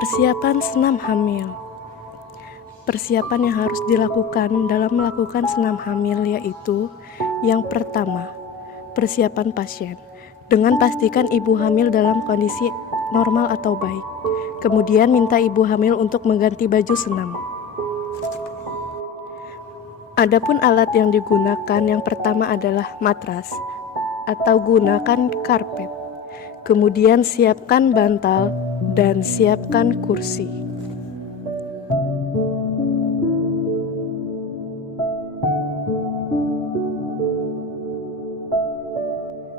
Persiapan senam hamil. Persiapan yang harus dilakukan dalam melakukan senam hamil yaitu: yang pertama, persiapan pasien. Dengan pastikan ibu hamil dalam kondisi normal atau baik. Kemudian minta ibu hamil untuk mengganti baju senam. Adapun alat yang digunakan, yang pertama adalah matras atau gunakan karpet. Kemudian siapkan bantal dan siapkan kursi.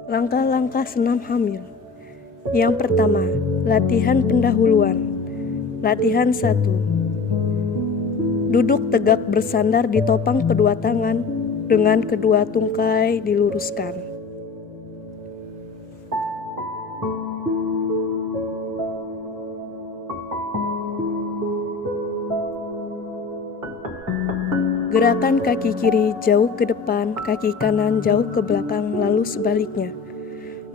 Langkah-langkah senam hamil. Yang pertama, latihan pendahuluan. Latihan 1. Duduk tegak bersandar di topang kedua tangan dengan kedua tungkai diluruskan. Gerakan kaki kiri jauh ke depan, kaki kanan jauh ke belakang, lalu sebaliknya.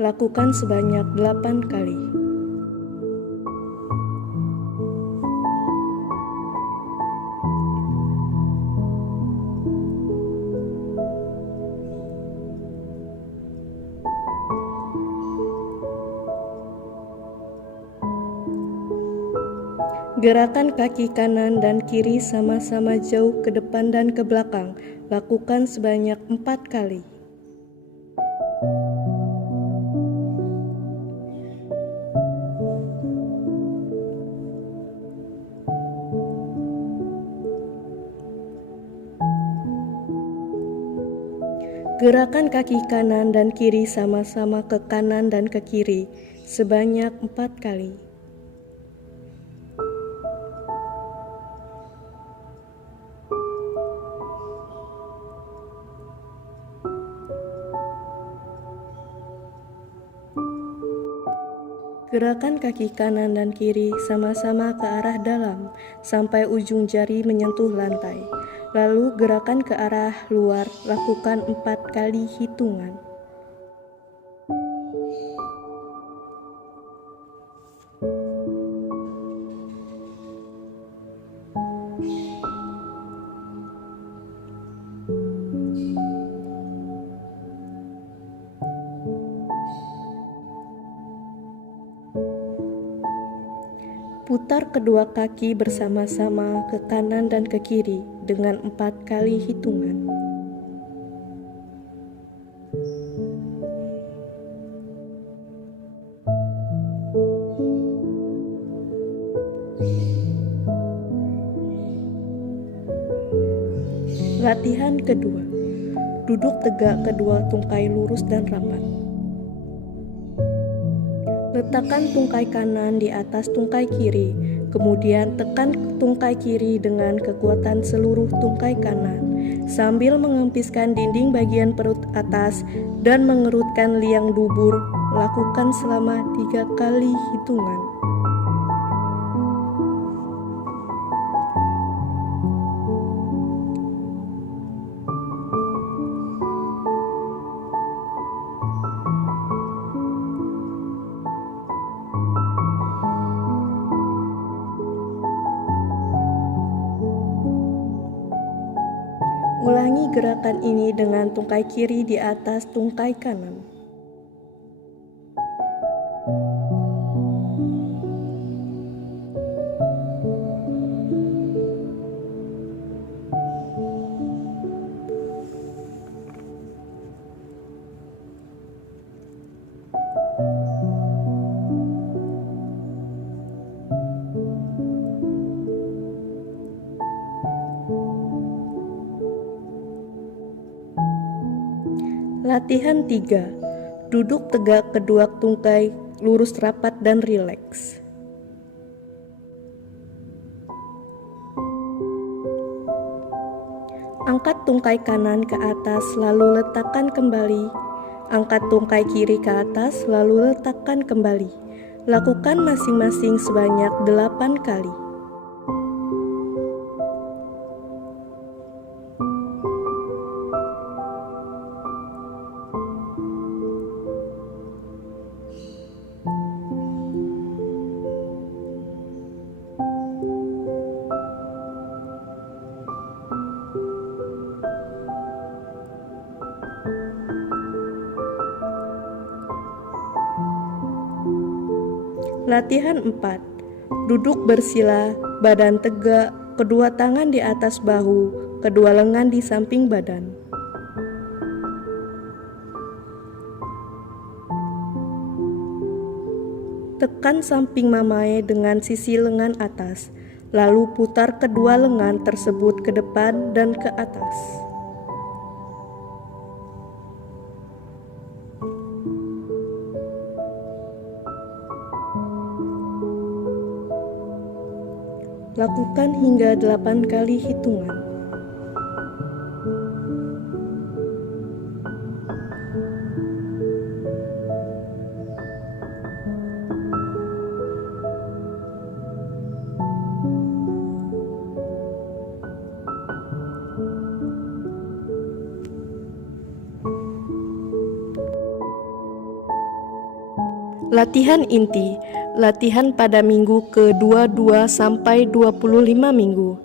Lakukan sebanyak 8 kali. Gerakan kaki kanan dan kiri sama-sama jauh ke depan dan ke belakang. Lakukan sebanyak 4 kali. Gerakan kaki kanan dan kiri sama-sama ke kanan dan ke kiri sebanyak 4 kali. Gerakan kaki kanan dan kiri sama-sama ke arah dalam sampai ujung jari menyentuh lantai. Lalu gerakan ke arah luar, lakukan 4 kali hitungan. Putar kedua kaki bersama-sama ke kanan dan ke kiri dengan 4 kali hitungan. Latihan kedua. Duduk tegak, kedua tungkai lurus dan rapat. Letakkan tungkai kanan di atas tungkai kiri, kemudian tekan tungkai kiri dengan kekuatan seluruh tungkai kanan, sambil mengempiskan dinding bagian perut atas dan mengerutkan liang dubur. Lakukan selama 3 kali hitungan. Ulangi gerakan ini dengan tungkai kiri di atas tungkai kanan. Latihan 3. Duduk tegak, kedua tungkai lurus rapat dan rileks. Angkat tungkai kanan ke atas lalu letakkan kembali. Angkat tungkai kiri ke atas lalu letakkan kembali. Lakukan masing-masing sebanyak 8 kali. Latihan 4. Duduk bersila, badan tegak, kedua tangan di atas bahu, kedua lengan di samping badan. Tekan samping mamae dengan sisi lengan atas, lalu putar kedua lengan tersebut ke depan dan ke atas. Lakukan hingga 8 kali hitungan. Latihan inti, latihan pada minggu ke-22 sampai 25 minggu.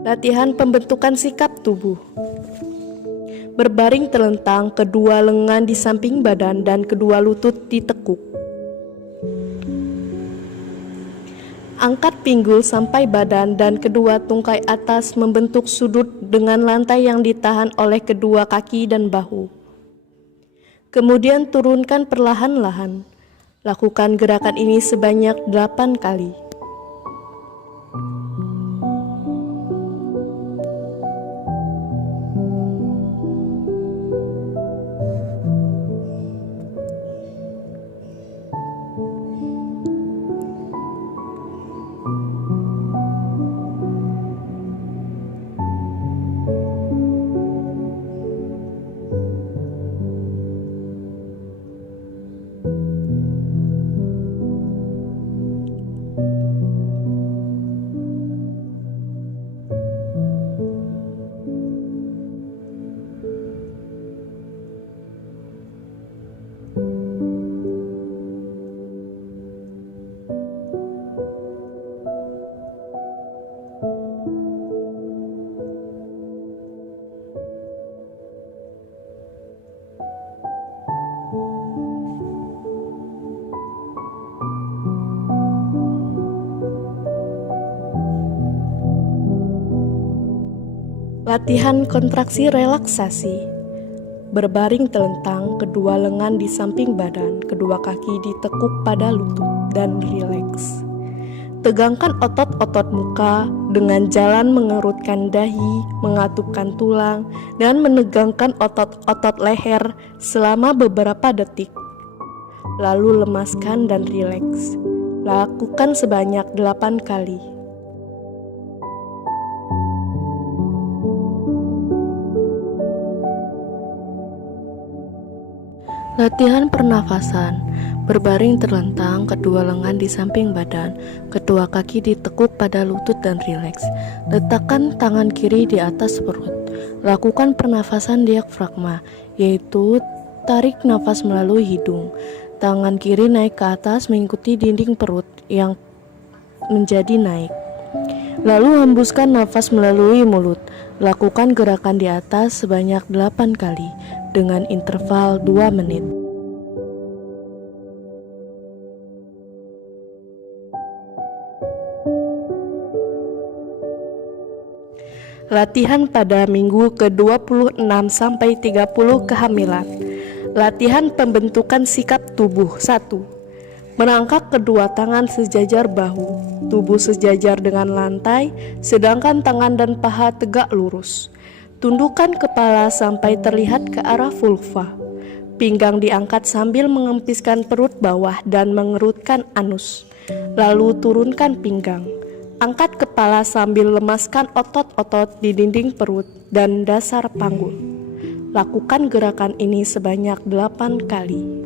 Latihan pembentukan sikap tubuh. Berbaring telentang, kedua lengan di samping badan dan kedua lutut ditekuk. Angkat pinggul sampai badan dan kedua tungkai atas membentuk sudut dengan lantai yang ditahan oleh kedua kaki dan bahu. Kemudian turunkan perlahan-lahan. Lakukan gerakan ini sebanyak 8 kali. Latihan kontraksi relaksasi. Berbaring telentang, kedua lengan di samping badan, kedua kaki ditekuk pada lutut, dan rileks. Tegangkan otot-otot muka dengan jalan mengerutkan dahi, mengatupkan tulang, dan menegangkan otot-otot leher selama beberapa detik. Lalu lemaskan dan rileks. Lakukan sebanyak 8 kali. Latihan pernafasan. Berbaring terlentang, kedua lengan di samping badan, kedua kaki ditekuk pada lutut dan rileks. Letakkan tangan kiri di atas perut. Lakukan pernafasan diafragma, yaitu tarik nafas melalui hidung. Tangan kiri naik ke atas mengikuti dinding perut yang menjadi naik. Lalu hembuskan nafas melalui mulut. Lakukan gerakan di atas sebanyak 8 kali dengan interval 2 menit. Latihan pada minggu ke-26 sampai 30 kehamilan. Latihan pembentukan sikap tubuh. 1. Merangkak kedua tangan sejajar bahu, tubuh sejajar dengan lantai, sedangkan tangan dan paha tegak lurus. Tundukkan kepala sampai terlihat ke arah vulva. Pinggang diangkat sambil mengempiskan perut bawah dan mengerutkan anus. Lalu turunkan pinggang. Angkat kepala sambil lemaskan otot-otot di dinding perut dan dasar panggul. Lakukan gerakan ini sebanyak 8 kali.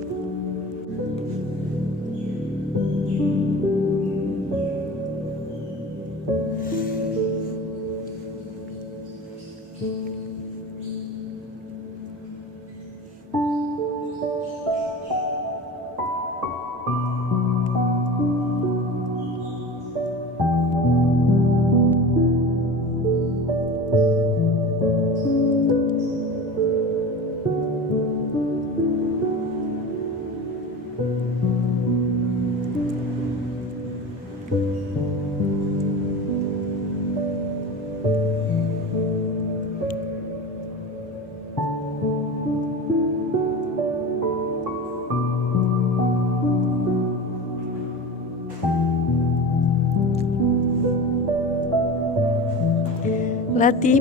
Latih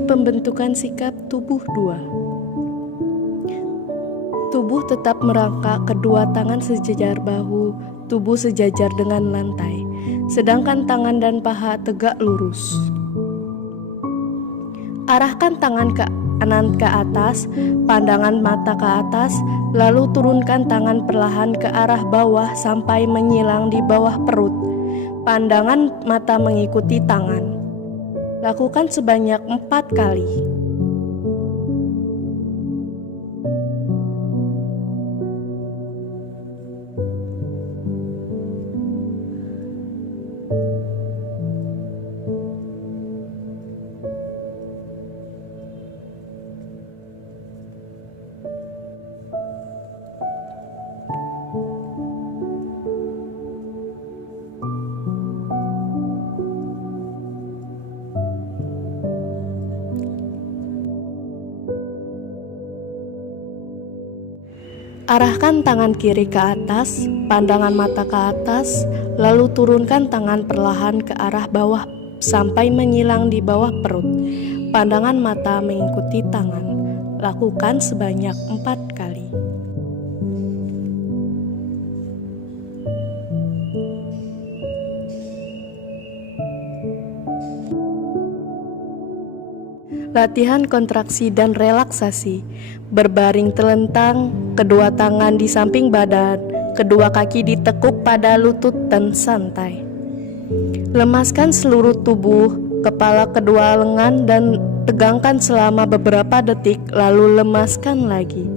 pembentukan sikap tubuh 2. Tubuh tetap merangkak, kedua tangan sejajar bahu, tubuh sejajar dengan lantai, sedangkan tangan dan paha tegak lurus. Arahkan tangan ke kanan ke atas, pandangan mata ke atas, lalu turunkan tangan perlahan ke arah bawah sampai menyilang di bawah perut. Pandangan mata mengikuti tangan. Lakukan sebanyak 4 kali. Arahkan tangan kiri ke atas, pandangan mata ke atas, lalu turunkan tangan perlahan ke arah bawah sampai menyilang di bawah perut. Pandangan mata mengikuti tangan. Lakukan sebanyak 4 kali. Latihan kontraksi dan relaksasi. Berbaring telentang, kedua tangan di samping badan, kedua kaki ditekuk pada lutut dan santai. Lemaskan seluruh tubuh, kepala kedua lengan dan tegangkan selama beberapa detik, lalu lemaskan lagi.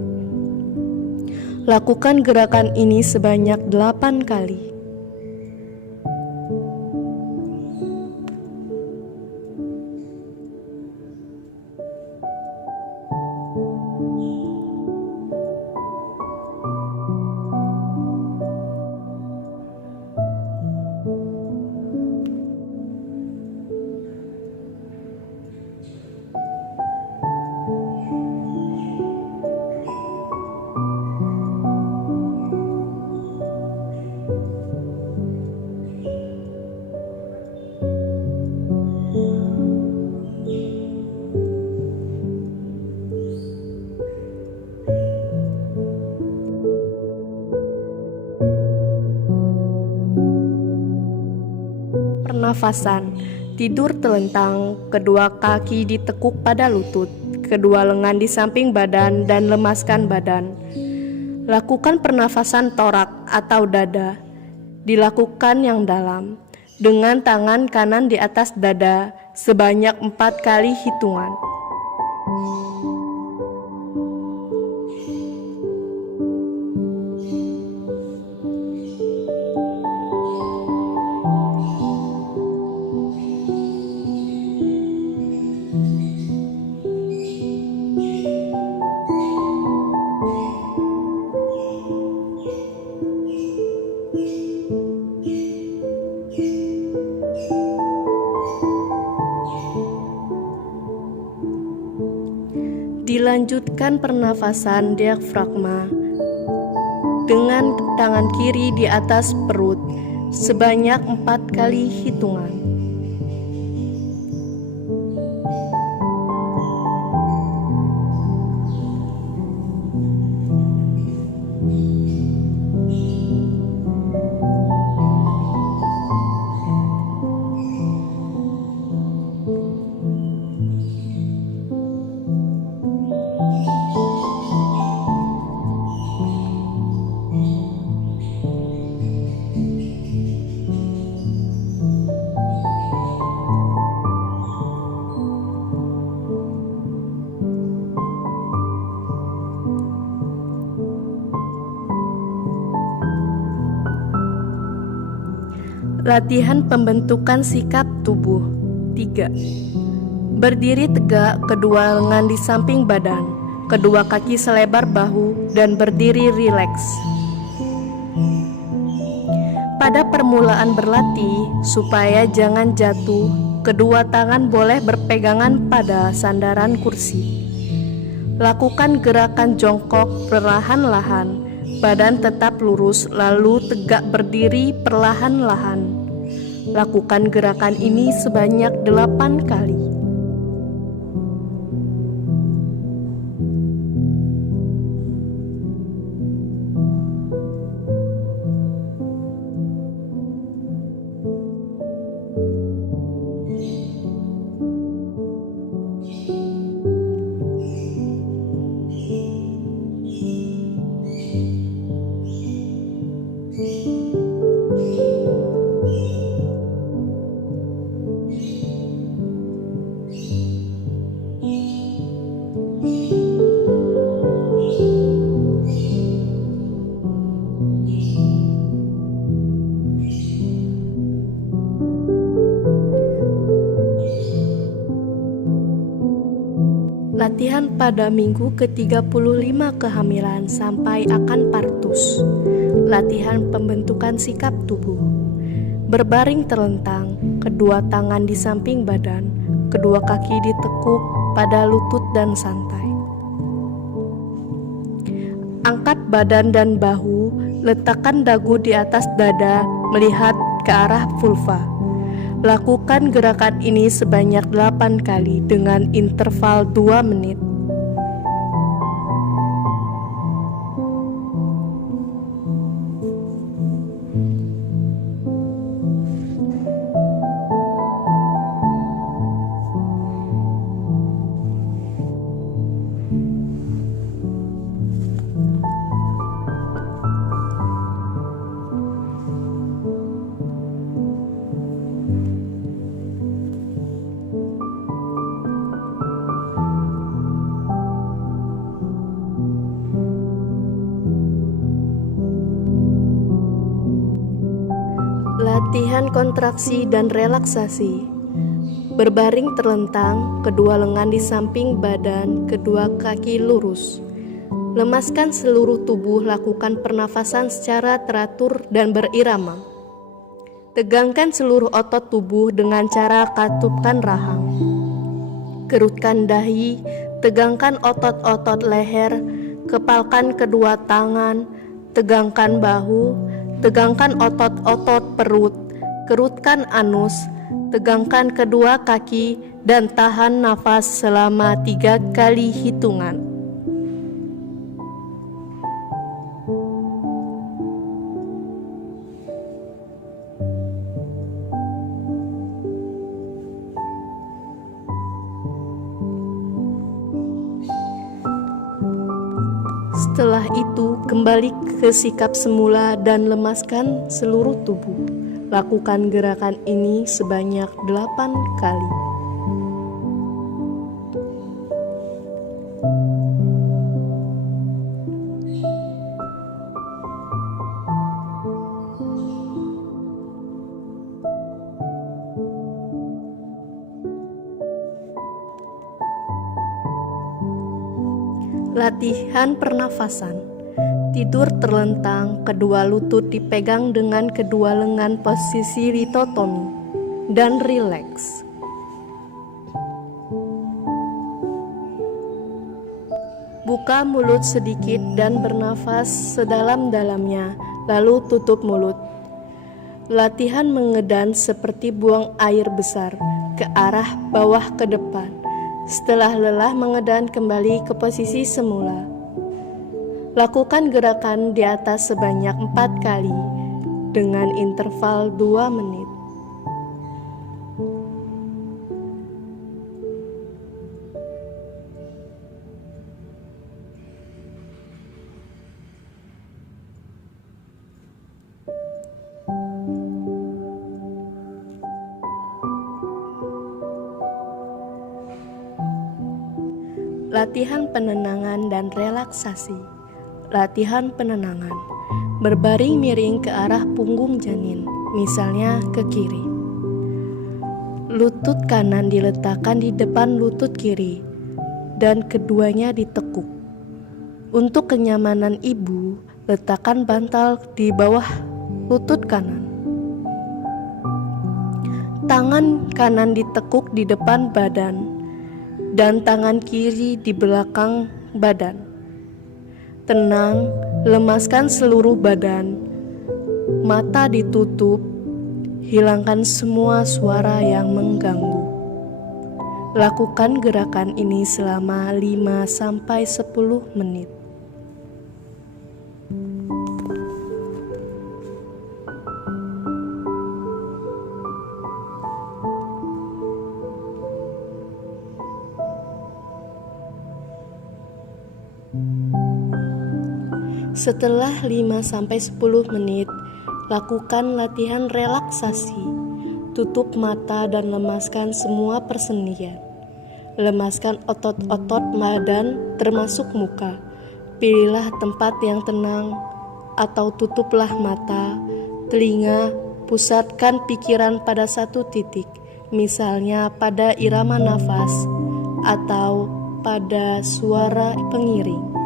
Lakukan gerakan ini sebanyak 8 kali. Pernafasan. Tidur telentang, kedua kaki ditekuk pada lutut, kedua lengan di samping badan dan lemaskan badan. Lakukan pernafasan torak atau dada. Dilakukan yang dalam dengan tangan kanan di atas dada sebanyak 4 kali hitungan. Dilanjutkan pernafasan diafragma dengan tangan kiri di atas perut sebanyak 4 kali hitungan. Latihan pembentukan sikap tubuh 3. Berdiri tegak, kedua lengan di samping badan, kedua kaki selebar bahu, dan berdiri rileks. Pada permulaan berlatih, supaya jangan jatuh, kedua tangan boleh berpegangan pada sandaran kursi. Lakukan gerakan jongkok perlahan-lahan, badan tetap lurus lalu tegak berdiri perlahan-lahan. Lakukan gerakan ini sebanyak 8 kali. Latihan pada minggu ke-35 kehamilan sampai akan partus. Latihan pembentukan sikap tubuh. Berbaring terlentang, kedua tangan di samping badan, kedua kaki ditekuk pada lutut dan santai. Angkat badan dan bahu, letakkan dagu di atas dada, melihat ke arah vulva. Lakukan gerakan ini sebanyak 8 kali dengan interval 2 menit. Latihan kontraksi dan relaksasi. Berbaring terlentang, kedua lengan di samping badan, kedua kaki lurus. Lemaskan seluruh tubuh, lakukan pernafasan secara teratur dan berirama. Tegangkan seluruh otot tubuh dengan cara katupkan rahang. Kerutkan dahi, tegangkan otot-otot leher, kepalkan kedua tangan, tegangkan bahu, tegangkan otot-otot perut, kerutkan anus, tegangkan kedua kaki, dan tahan nafas selama 3 kali hitungan. Setelah itu, kembali ke sikap semula dan lemaskan seluruh tubuh. Lakukan gerakan ini sebanyak 8 kali. Latihan pernafasan. Tidur terlentang, kedua lutut dipegang dengan kedua lengan posisi litotomi, dan rileks. Buka mulut sedikit dan bernafas sedalam-dalamnya, lalu tutup mulut. Latihan mengedan seperti buang air besar ke arah bawah ke depan. Setelah lelah mengedan kembali ke posisi semula. Lakukan gerakan di atas sebanyak 4 kali dengan interval 2 menit. Latihan penenangan dan relaksasi. Latihan penenangan. Berbaring miring ke arah punggung janin, misalnya ke kiri. Lutut kanan diletakkan di depan lutut kiri dan keduanya ditekuk. Untuk kenyamanan ibu, letakkan bantal di bawah lutut kanan. Tangan kanan ditekuk di depan badan dan tangan kiri di belakang badan. Tenang, lemaskan seluruh badan. Mata ditutup, hilangkan semua suara yang mengganggu. Lakukan gerakan ini selama 5-10 menit. Setelah 5-10 menit, lakukan latihan relaksasi. Tutup mata dan lemaskan semua persendian. Lemaskan otot-otot badan termasuk muka. Pilihlah tempat yang tenang atau tutuplah mata, telinga, pusatkan pikiran pada satu titik, misalnya pada irama nafas atau pada suara pengiring.